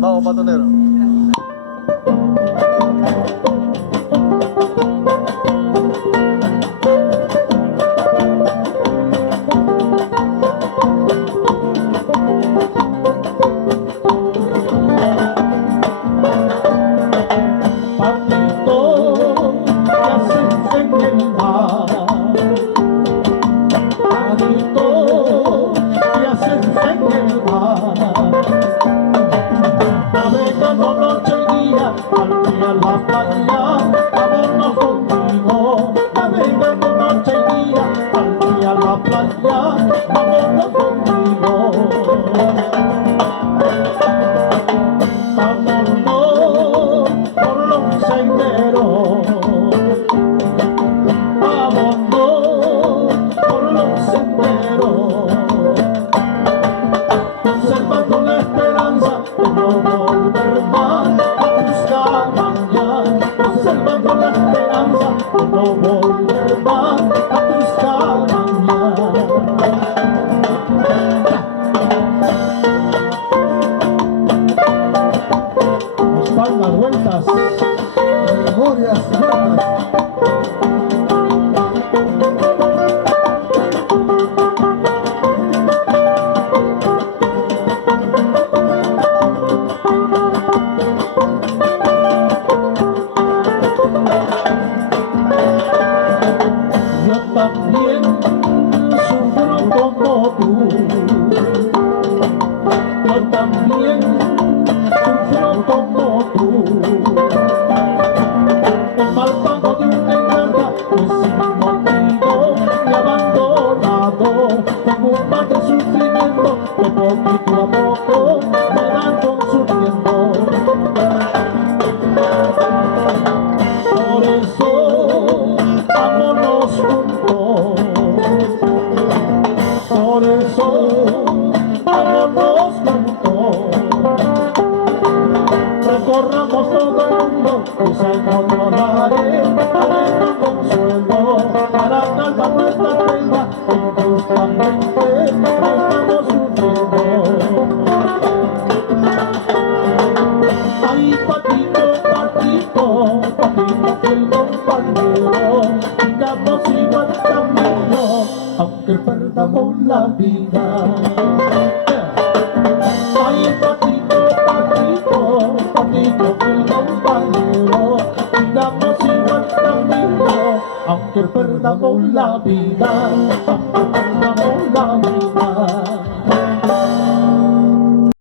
Vamos, patonero. Navegando noche y día, al día a la playa, vámonos conmigo. Navegando noche y día, al día a la playa, vámonos conmigo. Vámonos por los senderos, vámonos por los senderos, conservando la esperanza de no volver más a buscar mañana, conservando la esperanza de no volver más a buscar mañana. Espaldas, vueltas, memorias, vueltas. Yo también sufro como tú, yo también sufro como tú. El mal pago de una ingrata que sin motivo me ha abandonado. Tengo un mal de sufrimiento que poquito a poco me va consumiendo. Por eso vámonos juntos, por eso vámonos juntos. Recorramos todo el mundo y se encontraré algún consuelo para calmar nuestra pena que injustamente estamos sufriendo. Ay, patito, patito, patito, fiel compañero, sigamos igual camino, aunque perdamos la vida. Ay, patito, patito, patito, fiel compañero, sigamos igual camino, aunque perdamos la vida.